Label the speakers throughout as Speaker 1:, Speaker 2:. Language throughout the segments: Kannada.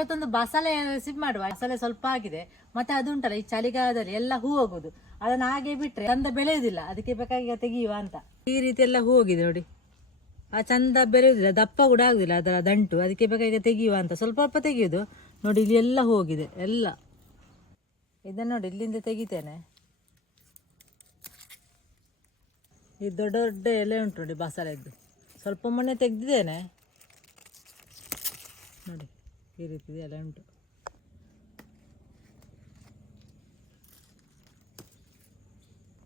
Speaker 1: ಇವತ್ತೊಂದು ಬಸಳೆ ಸಿಪ್ ಮಾಡುವ, ಬಸಳೆ ಸ್ವಲ್ಪ ಆಗಿದೆ. ಮತ್ತೆ ಅದು ಉಂಟಲ್ಲ, ಈ ಚಳಿಗಾಲದಲ್ಲಿ ಎಲ್ಲ ಹೂ ಹೋಗುದು. ಅದನ್ನ ಹಾಗೆ ಬಿಟ್ರೆ ಚಂದ ಬೆಳೆಯುವುದಿಲ್ಲ ಅದಕ್ಕೆ ಬೇಕಾಗಿ ತೆಗೆಯುವ ಅಂತ. ಈ ರೀತಿ ಎಲ್ಲ ಹೂ ಹೋಗಿದೆ ನೋಡಿ. ಆ ಚಂದ ಬೆಳೆಯುವುದಿಲ್ಲ ದಪ್ಪ ಕೂಡ ಆಗುದಿಲ್ಲ ಅದರ ದಂಟು. ಅದಕ್ಕೆ ಬೇಕಾಗಿ ತೆಗೆಯುವ ಅಂತ. ಸ್ವಲ್ಪ ಸ್ವಲ್ಪ ತೆಗೆಯುವುದು ನೋಡಿ, ಇಲ್ಲಿ ಎಲ್ಲ ಹೋಗಿದೆ, ಎಲ್ಲ. ಇದನ್ನ ನೋಡಿ, ಇಲ್ಲಿಂದ ತೆಗಿತೇನೆ. ಈ ದೊಡ್ಡ ದೊಡ್ಡ ಎಲೆ ಉಂಟು ನೋಡಿ ಬಸಳೆದ್ದು. ಸ್ವಲ್ಪ ಮೊನ್ನೆ ತೆಗೆದಿದ್ದೇನೆ. ಈ ರೀತಿ ಎಲ್ಲ ಉಂಟು.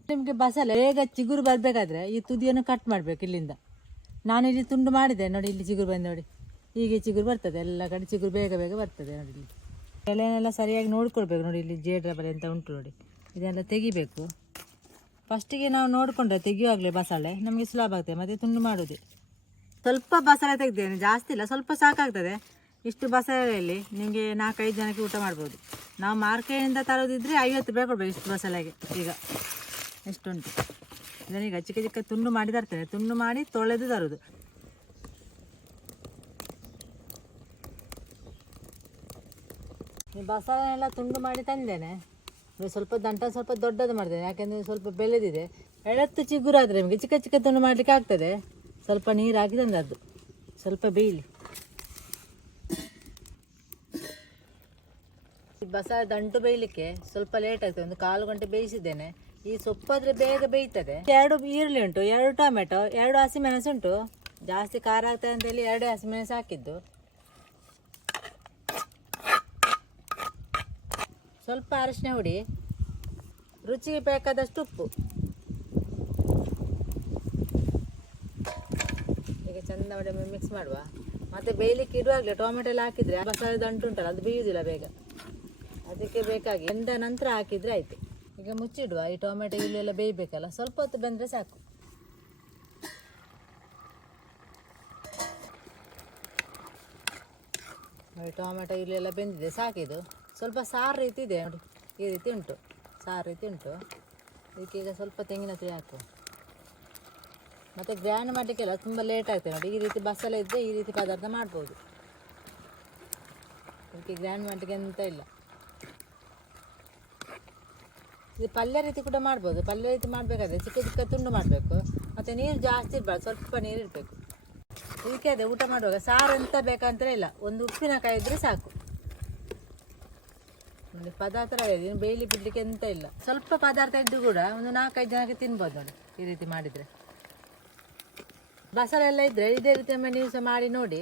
Speaker 1: ನಿಮಗೆ ಬಸಳೆ ಬೇಗ ಚಿಗುರು ಬರಬೇಕಾದ್ರೆ ಈ ತುದಿಯನ್ನು ಕಟ್ ಮಾಡಬೇಕು ಇಲ್ಲಿಂದ. ನಾನು ಇಲ್ಲಿ ತುಂಡು ಮಾಡಿದೆ, ನೋಡಿ ಇಲ್ಲಿ ಚಿಗುರು ಬಂದು ನೋಡಿ. ಹೀಗೆ ಚಿಗುರು ಬರ್ತದೆ, ಎಲ್ಲ ಕಡೆ ಚಿಗುರು ಬೇಗ ಬೇಗ ಬರ್ತದೆ, ನೋಡಿ ಇಲ್ಲಿ. ಎಲೆನೆಲ್ಲ ಸರಿಯಾಗಿ ನೋಡ್ಕೊಳ್ಬೇಕು, ನೋಡಿ ಇಲ್ಲಿ ಜೇಡ್ರ ಬಲೆ ಅಂತ ಉಂಟು ನೋಡಿ. ಇದೆಲ್ಲ ತೆಗಿಬೇಕು. ಫಸ್ಟಿಗೆ ನಾವು ನೋಡಿಕೊಂಡ್ರೆ ತೆಗಿಯುವಾಗಲೇ ಬಸಳೆ ನಮಗೆ ಸುಲಭ ಆಗ್ತದೆ, ಮತ್ತು ತುಂಡು ಮಾಡೋದು. ಸ್ವಲ್ಪ ಬಸಳೆ ತೆಗ್ದೇನೆ, ಜಾಸ್ತಿ ಇಲ್ಲ, ಸ್ವಲ್ಪ ಸಾಕಾಗ್ತದೆ. ಇಷ್ಟು ಬಸಳೆಯಲ್ಲಿ ನಿಮಗೆ ನಾಲ್ಕೈದು ಜನಕ್ಕೆ ಊಟ ಮಾಡ್ಬೋದು. ನಾವು ಮಾರ್ಕೆಟಿಂದ ತರೋದಿದ್ರೆ ಐವತ್ತು ರೂಪಾಯಿ ಕೊಡ್ಬೇಕು ಇಷ್ಟು ಬಸಳೆಗೆ. ಈಗ ಎಷ್ಟುಂಟು? ಇದನ್ನೀಗ ಚಿಕ್ಕ ಚಿಕ್ಕ ತುಂಡು ಮಾಡಿ ತರ್ತೇನೆ. ತುಂಡು ಮಾಡಿ ತೊಳೆದು ತರೋದು. ಈ ಬಸಳೆನೆಲ್ಲ ತುಂಡು ಮಾಡಿ ತಂದೇನೆ. ಸ್ವಲ್ಪ ದಂಟ, ಸ್ವಲ್ಪ ದೊಡ್ಡದು ಮಾಡ್ತೇನೆ. ಯಾಕೆಂದರೆ ಸ್ವಲ್ಪ ಬೆಳೆದಿದೆ. ಎಳತ್ತು ಚಿಗುರಾದರೆ ನಿಮಗೆ ಚಿಕ್ಕ ಚಿಕ್ಕ ತುಂಡು ಮಾಡಲಿಕ್ಕೆ ಆಗ್ತದೆ. ಸ್ವಲ್ಪ ನೀರು ಹಾಕಿ ತಂದದ್ದು. ಸ್ವಲ್ಪ ಬೇಯಲಿ. ಈ ಬಸಳೆ ದಂಟು ಬೇಯಲಿಕ್ಕೆ ಸ್ವಲ್ಪ ಲೇಟ್ ಆಗ್ತದೆ. ಒಂದು ಕಾಲು ಗಂಟೆ ಬೇಯಿಸಿದ್ದೇನೆ. ಈ ಸೊಪ್ಪಾದ್ರೆ ಬೇಗ ಬೇಯ್ತದೆ. ಎರಡು ಈರುಳ್ಳಿ ಉಂಟು, ಎರಡು ಟೊಮೆಟೊ, ಎರಡು ಹಸಿಮೆಣಸು ಉಂಟು. ಜಾಸ್ತಿ ಖಾರ ಆಗ್ತದೆ ಅಂತೇಳಿ ಎರಡು ಹಸಿಮೆಣಸು ಹಾಕಿದ್ದು. ಸ್ವಲ್ಪ ಅರಿಶಿನ ಹುಡಿ, ರುಚಿಗೆ ಬೇಕಾದಷ್ಟು ಉಪ್ಪು. ಈಗ ಚಂದ ಮಾಡಿ ಮಿಕ್ಸ್ ಮಾಡುವ. ಮತ್ತೆ ಬೇಯಲಿಕ್ಕೆ ಇಡುವಾಗಲೇ ಟೊಮೆಟೊ ಎಲ್ಲ ಹಾಕಿದ್ರೆ ಬಸಳೆ ದಂಟು ಉಂಟಲ್ಲ, ಅದು ಬೇಯುವುದಿಲ್ಲ ಬೇಗ. ಅದಕ್ಕೆ ಬೇಕಾಗಿ ಬೆಂದ ನಂತರ ಹಾಕಿದ್ರೆ ಆಯ್ತು. ಈಗ ಮುಚ್ಚಿಡುವ. ಈ ಟೊಮೆಟೊ ಇಲ್ಲೆಲ್ಲ ಬೇಯಬೇಕಲ್ಲ. ಸ್ವಲ್ಪ ಹೊತ್ತು ಬೆಂದರೆ ಸಾಕು. ನೋಡಿ, ಟೊಮೆಟೊ ಇಲ್ಲೆಲ್ಲ ಬೆಂದಿದೆ. ಸಾಕಿದು ಸ್ವಲ್ಪ ಸಾರು ರೀತಿ ಇದೆ ನೋಡಿ. ಈ ರೀತಿ ಉಂಟು. ಸಾರು ರೀತಿ ಉಂಟು. ಇದಕ್ಕೆ ಈಗ ಸ್ವಲ್ಪ ತೆಂಗಿನ ತುರಿ ಹಾಕು ಮತ್ತು ಗ್ರ್ಯಾಂಡ್ ಮಾಡಲಿಕ್ಕೆಲ್ಲ ತುಂಬ ಲೇಟ್ ಆಗ್ತದೆ ನೋಡಿ. ಈ ರೀತಿ ಬಸಳೆ ಇದ್ದರೆ ಈ ರೀತಿ ಪದಾರ್ಥ ಮಾಡ್ಬೋದು. ಅದಕ್ಕೆ ಗ್ರ್ಯಾಂಡ್ ಮಾಡಲಿಕ್ಕೆ ಎಂತ ಇಲ್ಲ. ಇದು ಪಲ್ಯ ರೀತಿ ಕೂಡ ಮಾಡ್ಬೋದು. ಪಲ್ಯ ರೀತಿ ಮಾಡಬೇಕಾದ್ರೆ ಚಿಕ್ಕ ಚಿಕ್ಕ ತುಂಡು ಮಾಡಬೇಕು. ಮತ್ತು ನೀರು ಜಾಸ್ತಿ ಇರಬಾರ್ದು, ಸ್ವಲ್ಪ ನೀರು ಇರಬೇಕು. ಇದಕ್ಕೆ ಅದೇ ಊಟ ಮಾಡುವಾಗ ಸಾರು ಅಂತ ಬೇಕಂತ ಇಲ್ಲ, ಒಂದು ಉಪ್ಪಿನಕಾಯಿ ಇದ್ದರೆ ಸಾಕು. ಒಂದು ಪದಾರ್ಥ ಇದೆ. ಇನ್ನು ಬೇಯಲಿ ಬಿಡ್ಲಿಕ್ಕೆ ಎಂತ ಇಲ್ಲ. ಸ್ವಲ್ಪ ಪದಾರ್ಥ ಇದ್ದು ಕೂಡ ಒಂದು ನಾಲ್ಕೈದು ಜನಕ್ಕೆ ತಿನ್ಬೋದು ನೋಡಿ, ಈ ರೀತಿ ಮಾಡಿದರೆ. ಬಸಳೆಲ್ಲ ಇದ್ದರೆ ಇದೇ ರೀತಿ ಒಮ್ಮೆ ನೀವು ಸಹ ಮಾಡಿ ನೋಡಿ.